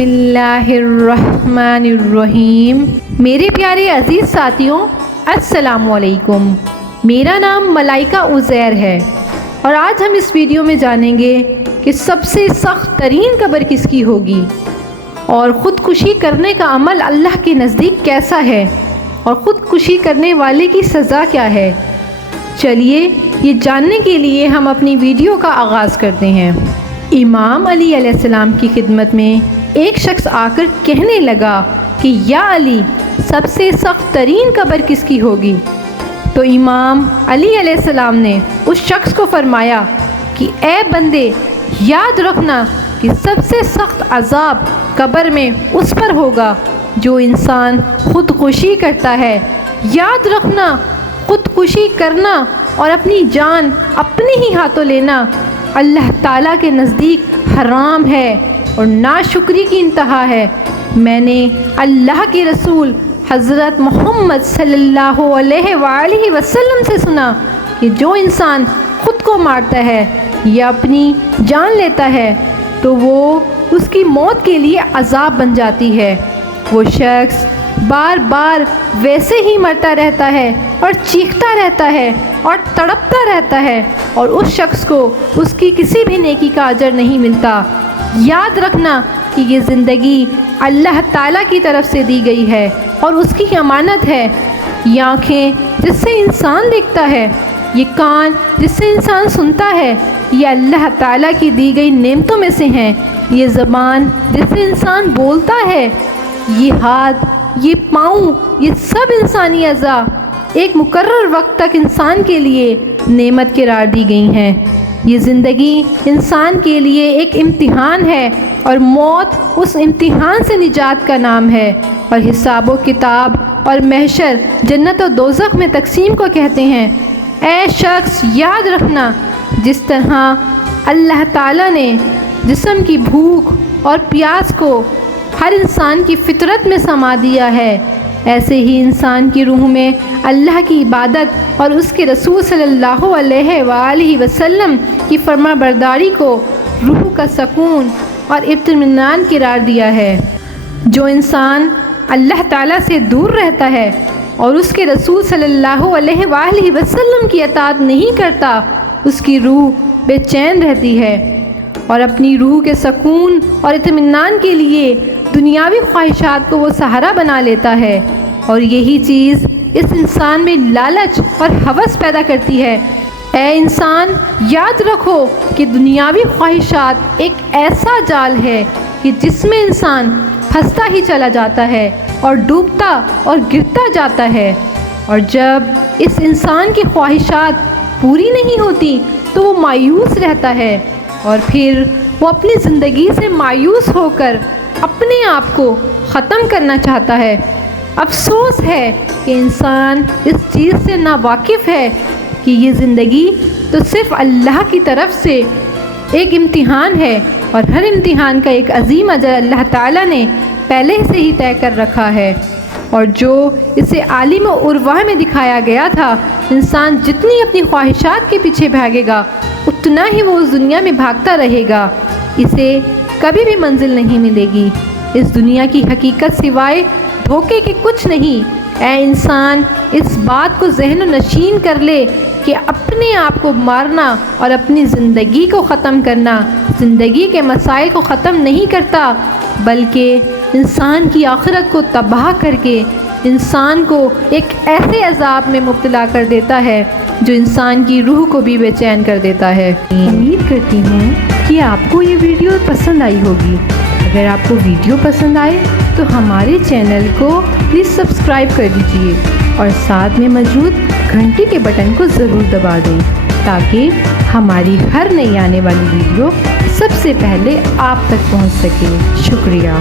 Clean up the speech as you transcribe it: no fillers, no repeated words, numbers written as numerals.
बिस्मिल्लाहिर्रहमानिर्रहीम। मेरे प्यारे अजीज़ साथियों, अस्सलामु अलैकुम। मेरा नाम मलाइका उज़ैर है और आज हम इस वीडियो में जानेंगे कि सबसे सख्त तरीन कब्र किसकी होगी और ख़ुदकुशी करने का अमल अल्लाह के नज़दीक कैसा है और ख़ुदकुशी करने वाले की सज़ा क्या है। चलिए ये जानने के लिए हम अपनी वीडियो का आगाज़ करते हैं। इमाम अली अलैहिस्सलाम की खिदमत में एक शख्स आकर कहने लगा कि या अली, सबसे सख्त तरीन कब्र किसकी होगी। तो इमाम अली अलैहिस्सलाम ने उस शख्स को फरमाया कि ए बंदे, याद रखना कि सबसे सख्त अज़ाब कब्र में उस पर होगा जो इंसान ख़ुदकुशी करता है। याद रखना, ख़ुदकुशी करना और अपनी जान अपने ही हाथों लेना अल्लाह ताला के नज़दीक हराम है और नाशुक्री की इंतहा है। मैंने अल्लाह के रसूल हज़रत मोहम्मद सल्लल्लाहु अलैहि वसल्लम से सुना कि जो इंसान ख़ुद को मारता है या अपनी जान लेता है तो वो उसकी मौत के लिए अज़ाब बन जाती है। वो शख्स बार बार वैसे ही मरता रहता है और चीखता रहता है और तड़पता रहता है और उस शख्स को उसकी किसी भी नेकी का अजर नहीं मिलता। याद रखना कि ये ज़िंदगी अल्लाह ताला की तरफ से दी गई है और उसकी अमानत है। ये आँखें जिससे इंसान देखता है, ये कान जिससे इंसान सुनता है, ये अल्लाह ताला की दी गई नेमतों में से हैं। ये ज़बान जिससे इंसान बोलता है, ये हाथ, ये पाँव, ये सब इंसानी अज़ा एक मुकर्रर वक्त तक इंसान के लिए नेमत करार दी गई हैं। ये ज़िंदगी इंसान के लिए एक इम्तिहान है और मौत उस इम्तिहान से निजात का नाम है। और हिसाब व किताब और महशर जन्नत और दोज़ख में तकसीम को कहते हैं। ऐ शख्स, याद रखना, जिस तरह अल्लाह ताला ने जिस्म की भूख और प्यास को हर इंसान की फितरत में समा दिया है, ऐसे ही इंसान की रूह में अल्लाह की इबादत और उसके रसूल सल्लल्लाहु अलैहि वसल्लम की फरमाबरदारी को रूह का सुकून और इत्मीनान करार दिया है। जो इंसान अल्लाह ताला से दूर रहता है और उसके रसूल सल्लल्लाहु अलैहि वसल्लम की अताअत नहीं करता, उसकी रूह बेचैन रहती है और अपनी रूह के सुकून और इत्मीनान के लिए दुनियावी ख्वाहिशात को वो सहारा बना लेता है और यही चीज़ इस इंसान में लालच और हवस पैदा करती है। ऐ इंसान, याद रखो कि दुनियावी ख्वाहिशात एक ऐसा जाल है कि जिसमें इंसान फंसता ही चला जाता है और डूबता और गिरता जाता है। और जब इस इंसान की ख्वाहिशात पूरी नहीं होती तो वो मायूस रहता है और फिर वो अपनी ज़िंदगी से मायूस होकर अपने आप को ख़त्म करना चाहता है। अफसोस है कि इंसान इस चीज़ से नावाकिफ़ है कि ये ज़िंदगी तो सिर्फ़ अल्लाह की तरफ से एक इम्तिहान है और हर इम्तिहान का एक अजीम अजर अल्लाह ताला ने पहले से ही तय कर रखा है। और जो इसे आलिम उर्वा में दिखाया गया था, इंसान जितनी अपनी ख्वाहिशात के पीछे भागेगा उतना ही वो उस दुनिया में भागता रहेगा। इसे कभी भी मंजिल नहीं मिलेगी। इस दुनिया की हकीकत सिवाय धोखे के कुछ नहीं। ऐ इंसान, इस बात को ज़हन नशीन कर ले कि अपने आप को मारना और अपनी ज़िंदगी को ख़त्म करना ज़िंदगी के मसाइल को ख़त्म नहीं करता, बल्कि इंसान की आखिरत को तबाह करके इंसान को एक ऐसे अज़ाब में मुब्तला कर देता है जो इंसान की रूह को भी बेचैन कर देता है। उम्मीद करती हूँ कि आपको ये वीडियो पसंद आई होगी। अगर आपको वीडियो पसंद आए तो हमारे चैनल को प्लीज़ सब्सक्राइब कर दीजिए और साथ में मौजूद घंटी के बटन को ज़रूर दबा दें ताकि हमारी हर नई आने वाली वीडियो सबसे पहले आप तक पहुंच सके। शुक्रिया।